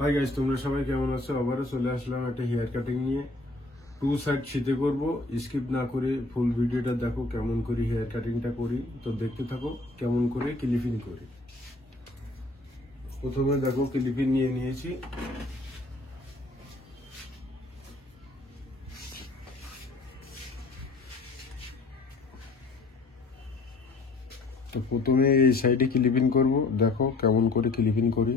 Hi guys, তোমরা সবাই কেমন আছো? আবারও চলে আসলাম একটা হেয়ার কাটিং নিয়ে। 2 সাইড শীতে করব। স্কিপ না করে ফুল ভিডিওটা দেখো কেমন করে হেয়ার কাটিংটা করি। তো দেখতে থাকো কেমন করে ক্লিপিং করি। প্রথমে দেখো ক্লিপিং নিয়ে নিয়েছি। তো প্রথমে এই সাইডে ক্লিপিং করব। দেখো কেমন করে ক্লিপিং করি।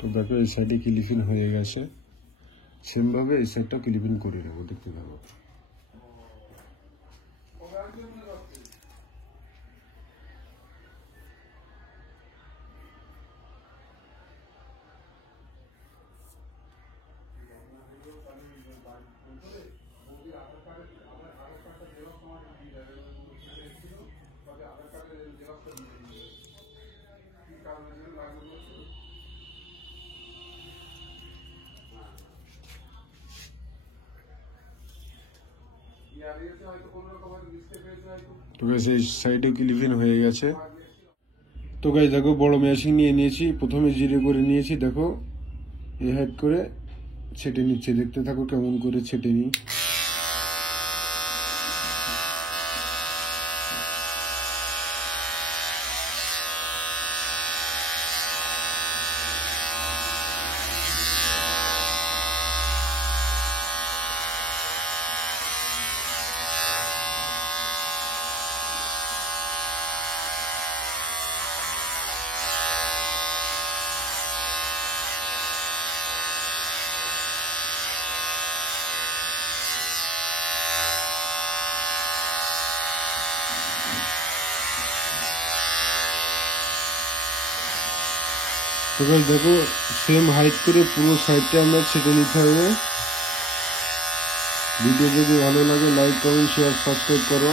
তো দেখো এই সাইডে ক্লিপিং হয়ে গেছে। সেম ভাবে এই সাইডটা ক্লিপিং করে নেবো, দেখতে থাকো। তো গাইস এই সাইডে ক্লিপিং হয়ে গেছে। তো গাইস দেখো বড় মেশিন নিয়ে নিয়েছি। প্রথমে জিরে করে নিয়েছি। দেখো এই হাইড করে ছেটে নিচ্ছে, দেখতে থাকো কেমন করে ছেটে নিই। তো গাইস দেখো সেম হাইট করে পুরো সাইডটা আমরা ছেটে নিতে হবে। ভিডিও যদি ভালো লাগে লাইক কমেন্ট শেয়ার সাবস্ক্রাইব করো।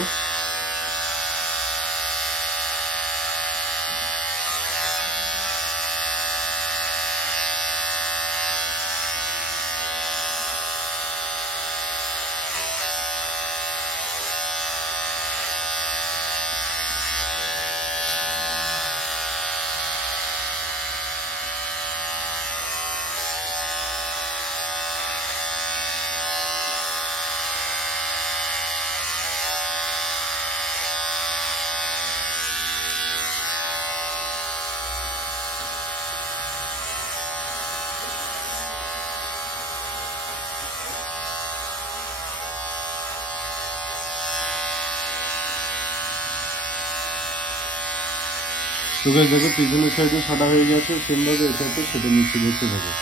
তো গাইস দেখো পিছনের সাইডে সাদা হয়ে গেছে। সেম ভাবে এই সাইডটা ছেটে নিচ্ছে, দেখতে থাকো।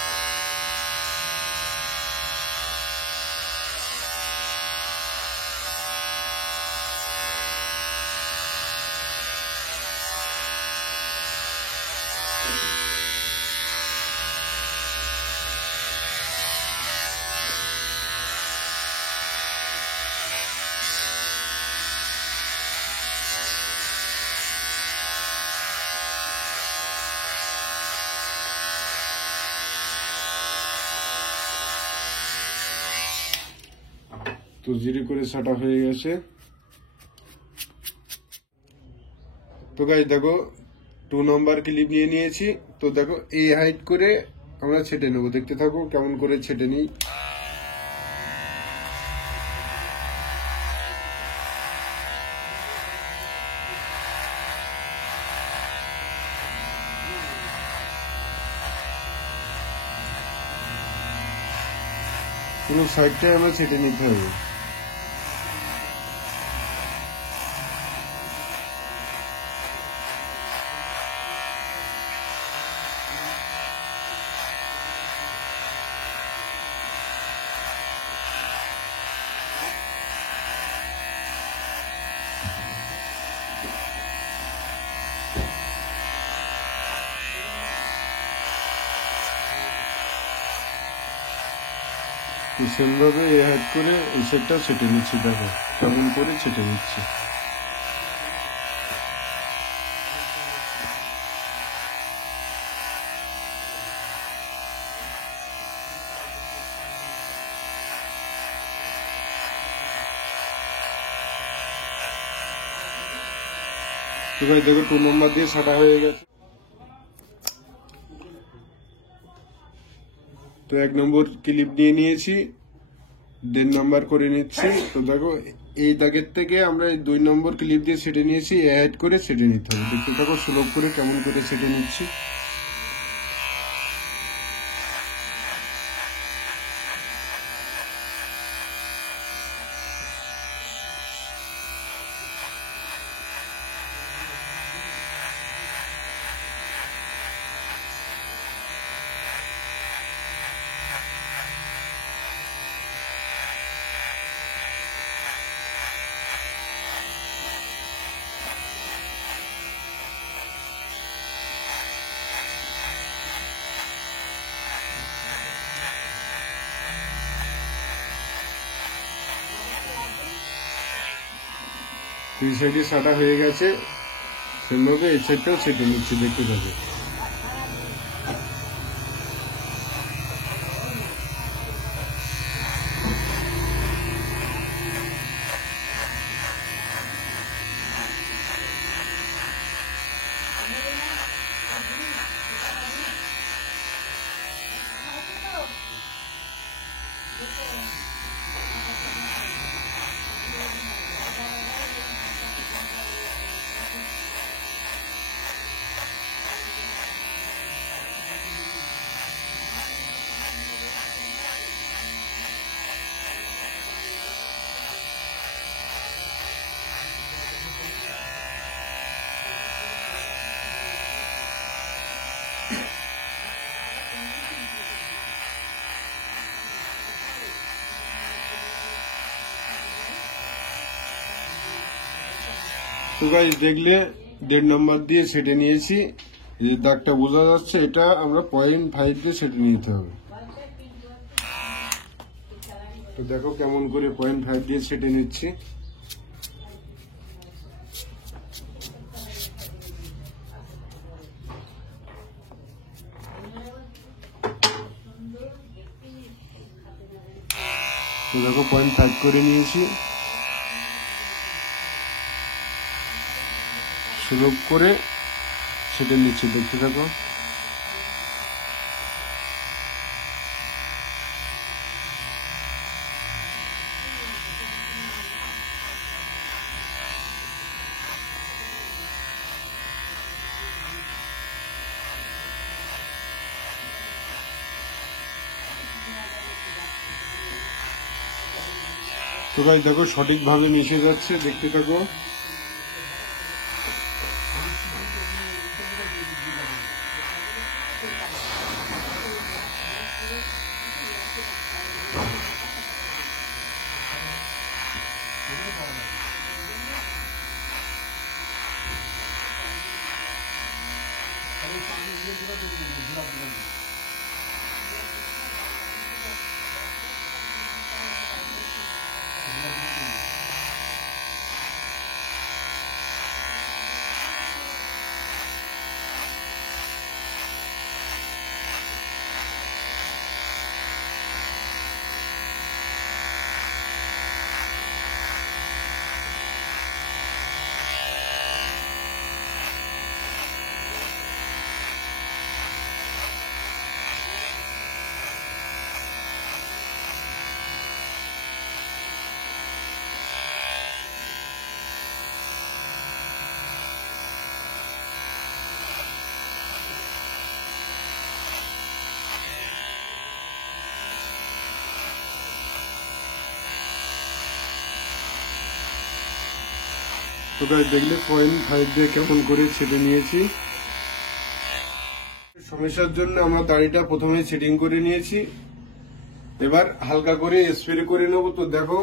তো জিরে করে ছাটা হয়ে গেছে। তো গাইস দেখো 2 নম্বর ক্লিপ নিয়ে নিয়েছি। তো দেখো এই হাইট করে আমরা ছেটে নেবো, দেখতে থাকো কেমন করে ছেটে নিই। পুরো সাইডটাই আমরা ছেটে নিতে হবে। সেমভাবে এই হাইট করে এই সাইডটা ছেটে নিচ্ছি, দেখো কেমন করে ছেটে নিচ্ছি। তো গাইস দেখো 2 নম্বর দিয়ে ছাটা হয়ে গেছে। তো 1 নম্বর ক্লিপ নিয়ে নিয়েছি, 1.5 নাম্বার করে নিচ্ছি। তো দেখো এই দাগের থেকে আমরা এই 2 নম্বর ক্লিপ দিয়ে সেটে নিয়েছি, অ্যাড করে সেটে নিতে হবে। দেখতে থাকো স্লো করে কেমন করে সেটে নিচ্ছি। দুই সাইডে সাটা হয়ে গেছে, সেভাবে এই সাইডটাও সেটে নিচ্ছি, দেখতে থাকো। তো গাইস দেখলে 1.5 নাম্বার দিয়ে সেটে নিয়েছি, এই দাগটা বোঝা যাচ্ছে, এটা আমরা 0.5 দিয়ে সেটে নিতে হবে। তো দেখো কেমন করে 0.5 দিয়ে সেটে নিচ্ছি। তো দেখো 0.5 করে নিয়েছি, সুলভ করে সেটে নিচ্ছি, দেখতে থাকো। তো গাইস দেখো সঠিকভাবে মিশে যাচ্ছে, দেখতে থাকো। তো গাইস দেখলে 0.5 দিয়ে কেমন করে ছেটে নিয়েছি। সমস্যার জন্য আমরা দাড়িটা প্রথমে সেটিং করে নিয়েছি, এবার হালকা করে স্প্রে করে নেবো। তো দেখো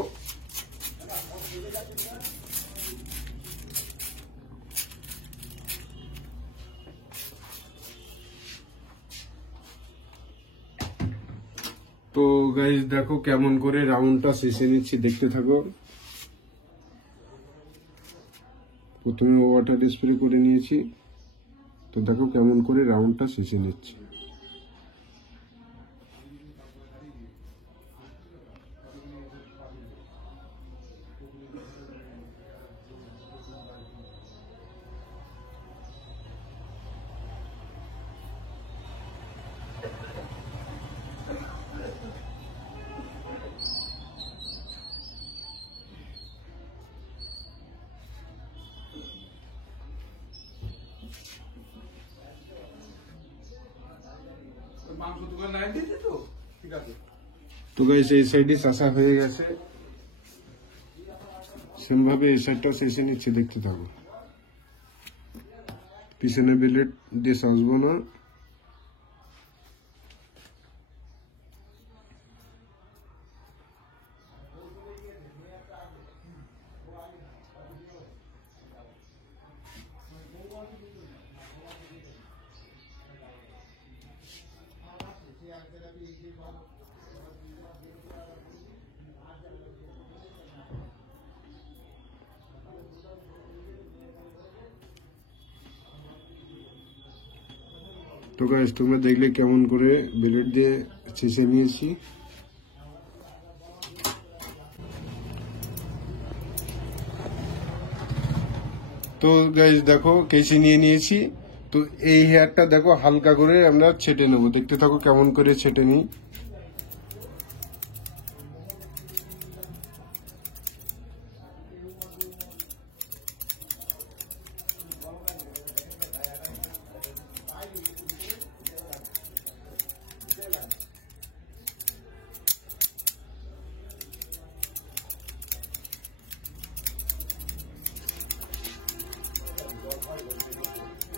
তো গাইস দেখো কেমন করে রাউন্ডটা শেষে নিচ্ছি, দেখতে থাকো। প্রথমে ওয়াটার স্প্রে করে নিয়েছি, তো দেখো কেমন করে রাউন্ডটা শেষে নিচ্ছি। তো গাইস এই সাইডে চাষা হয়ে গেছে, সেম ভাবে এই সাইডটাও শেষে নিচ্ছে, দেখতে থাকো। পিছনে বেলেট দিয়ে সাজবো না। তো গাইস তোমরা দেখলে কেমন করে বেলেট দিয়ে ছেঁচে নিয়েছি। তো গাইস দেখো কেচি নিয়ে নিয়েছি। তো এই হেয়ারটা দেখো হালকা করে আমরা ছেটে নেবো, দেখতে থাকো কেমন করে ছেটে নিই।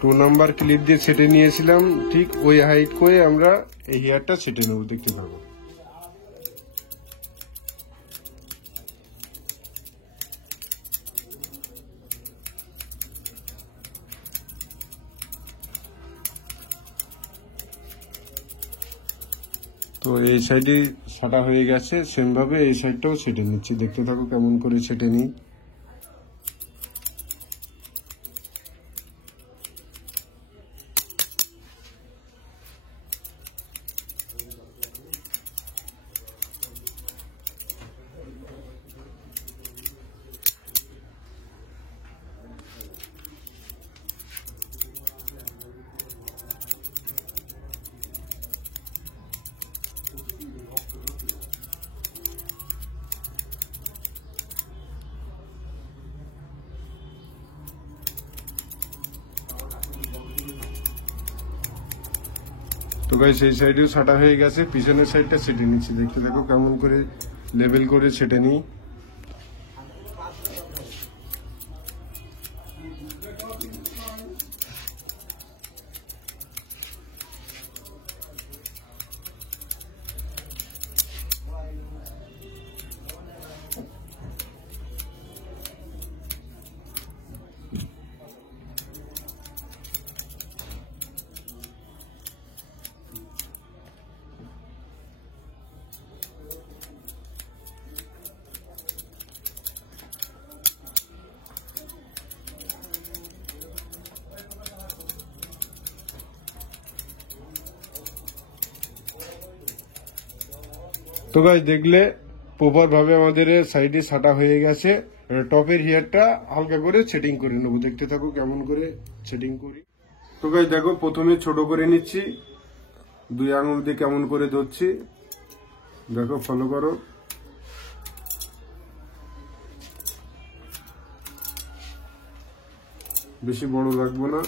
টু নাম্বার ক্লিপ দিয়ে ছেটে নিয়েছিলাম, ঠিক ওই হাইট করে আমরা এই হেয়ারটা ছেটে নেবো, দেখতে থাকো। তো এই সাইডে ছাটা হয়ে গেছে, সেম ভাবে এই সাইডটাও ছেটে নিচ্ছি, দেখতে থাকো কেমন করে ছেটে নিই। তো গাইস এই সাইডেও ছাটা হয়ে গেছে, পিছনের সাইডটা ছেটে নিচ্ছি, দেখতে থাকো কেমন করে লেবেল করে ছেটে নিই। তো গাইস দেখলে প্রপার ভাবে আমাদের সাইডে ছাটা হয়ে গেছে। টপের হেয়ারটা হালকা করে সেটিং করে নেবো, দেখতে থাকো কেমন করে সেটিং করি। তো গাইস দেখো প্রথমে ছোট করে নিচ্ছি, 2 আঙুল দিয়ে কেমন করে ধরছি, দেখো ফলো করো। বেশি বড় রাখবো না।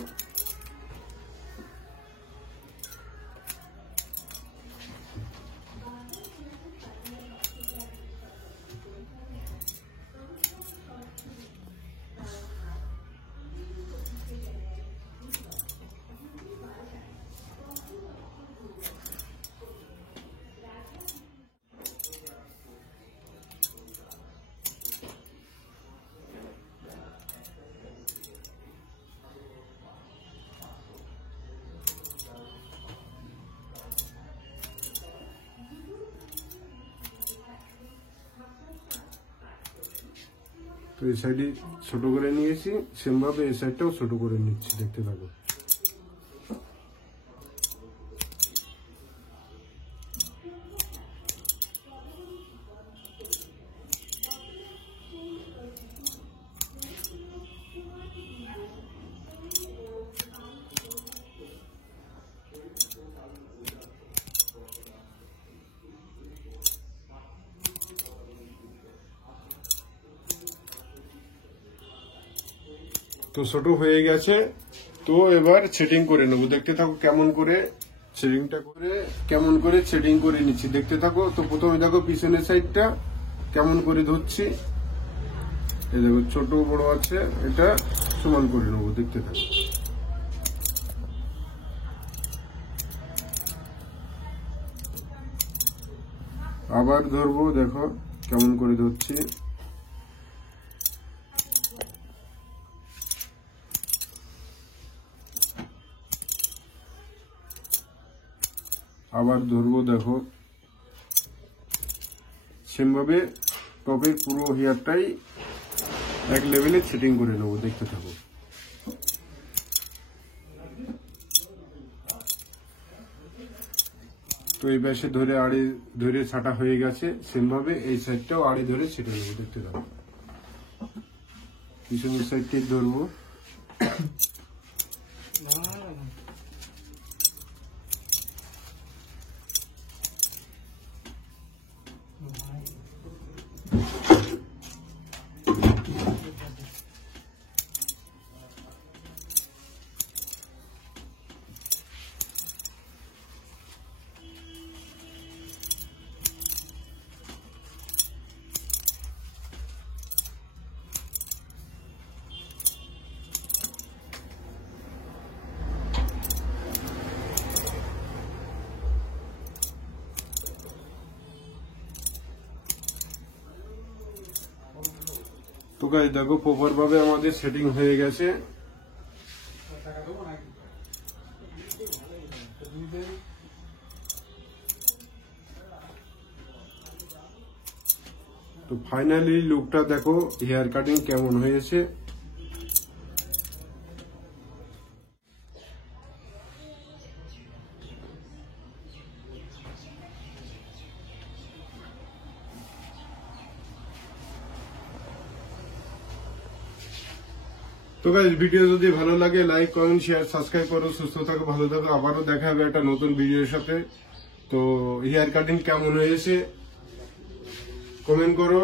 তো এই সাইডে ছোট করে নিয়েছি, সেম ভাবে এই সাইডটাও ছোট করে নিচ্ছি, দেখতে থাকো। তো ছোট হয়ে গেছে, তো এবার সেটিং করে নেবো, দেখতে থাকো কেমন করে সেটিংটা করে কেমন করে সেটিং করে নিচ্ছি দেখতে থাকো। তো প্রথমে দেখো পিছনের সাইডটা কেমন করে ধরছি, এই দেখো ছোট বড় আছে, এটা সমান করে নেবো, দেখতে থাকো। আবার ধরবো, দেখো কেমন করে ধরছি। আবার ধরবো, দেখো সেম ভাবে টপের পুরো হেয়ারটাই এক লেভেলে সেটিং করে নেবো, দেখতে থাকো। তো এই পাশে ধরে আড়ে ধরে ছাটা হয়ে গেছে, সেম ভাবে এই সাইডটাও আড়ে ধরে ছেটে নেবো, দেখতে থাকো। পিছনের সাইডটি ধরবো, তো গাইস দেখো প্রপার ভাবে আমাদের সেটিং হয়ে গেছে। তো ফাইনালি লুকটা দেখো হেয়ার কাটিং কেমন হয়েছে। তো গাইস ভিডিও যদি ভালো লাগে লাইক কমেন্ট শেয়ার সাবস্ক্রাইব করো। সুস্থ থাকো, ভালো থাকো, আবারও দেখা হবে একটা নতুন ভিডিওর সাথে। তো হেয়ার কাটিং কেমন হয়েছে কমেন্ট করো।